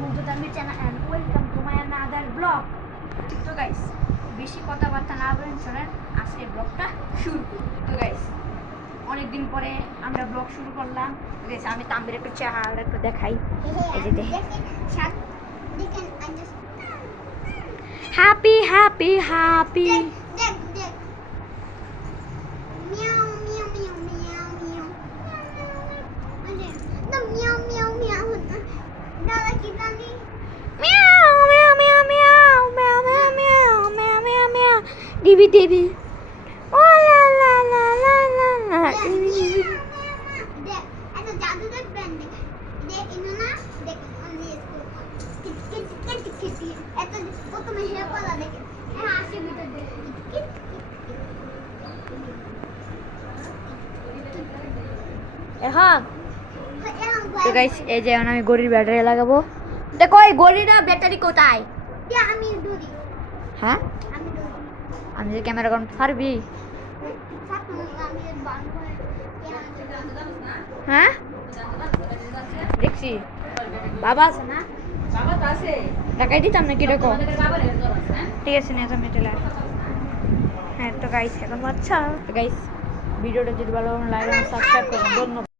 মুগ্ধ Tanvir channel and welcome to my another blog. তো guys বেশি কথাবার্তা না বলেন চলেন আজকে ব্লগটা শুরু করি। তো গাইস অনেকদিন পরে আমরা ব্লগ শুরু করলাম। গাইস আমি তানভীর একটু চেহারা একটু দেখাই। এই যে দেখেন happy happy happy Dibi dibi. Oh la la la la la la. Dibi dibi. দেখ এত জাদু দেখবেন দেখ ইনো না দেখ অনলি কিট এত প্রথমে হেয়া পালা দেখেন হ্যাঁ আসে ভিতর দেখ এখন তো গাইস এই যে এখন আমি গড়ির ব্যাটারি লাগাবো। দেখো এই গড়িটা ব্যাটারি কোথায়? আমি দূরি হ্যাঁ আমি দূরি আমি যে ক্যামেরা করতে পারবি? হ্যাঁ দেখছি বাবা আছে না? বাবা তো আছে। টাকাই দিতাম না কিরকম। ঠিক আছে নিয়ে আমি টেলার। হ্যাঁ তো গাইস এখন আচ্ছা গাইস ভিডিওটা যদি ভালো লাগে লাইক এবং সাবস্ক্রাইব করুন। ধন্যবাদ।